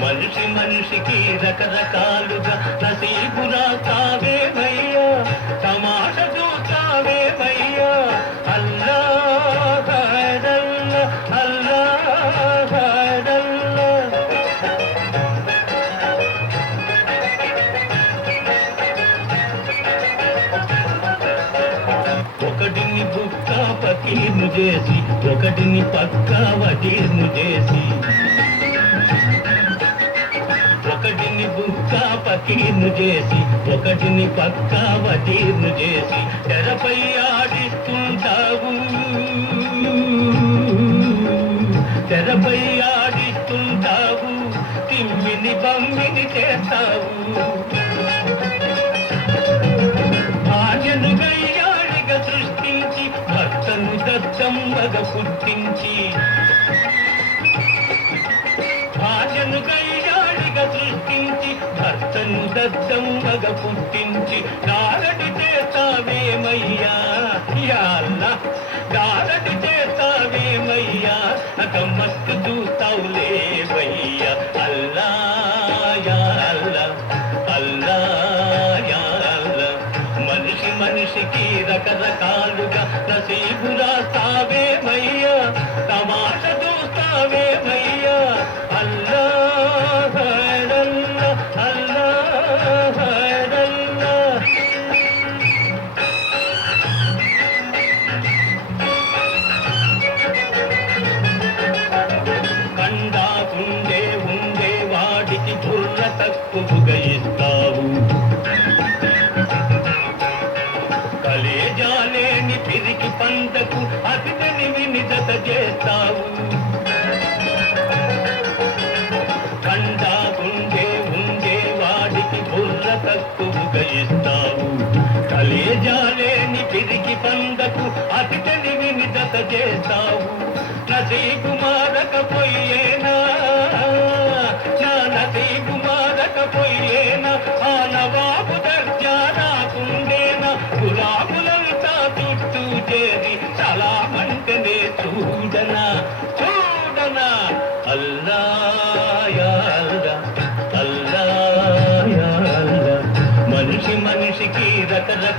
మనిషి మనిషికి రకరకాలుగా నసీబురా కా చేసి ఒకటిని పక్క వటీర్ను చేసి. ఒకటిని బుక్క పకీర్ను చేసి ఒకటిని పక్క వటీర్ను చేసి తెరపై ఆడిస్తుంటావు. తెరపై ఆడిస్తుంటావు తిమ్మిని బమ్మిని చేస్తావు. దత్తమ్మగా పుట్టించి భార్యను కైయాడిగా సృష్టించి భర్తను దద్దమ్మగ పుట్టించి నారడి చేస్తావేమయ్యా? యాల్లా నారడి చేస్తావేమయ్యా? గమ్మత్తు చూస్తావులేవయ్యా అల్లా యా అల్లా మనిషి మనిషికి రకరకాలుగా నసీబు రాస్తా బుర్ర తక్కువగా ఇస్తావు కలేజాలేని పిరికి పంటకు అతిథిని వినిదత చేస్తావు. కండా గుండే ఉండే వాడికి బుర్ర తక్కువగా ఇస్తావు. కలేజాలేని పిరికి పంటకు అతిథిని వినిదత చేస్తావు. నసీబు అల్లా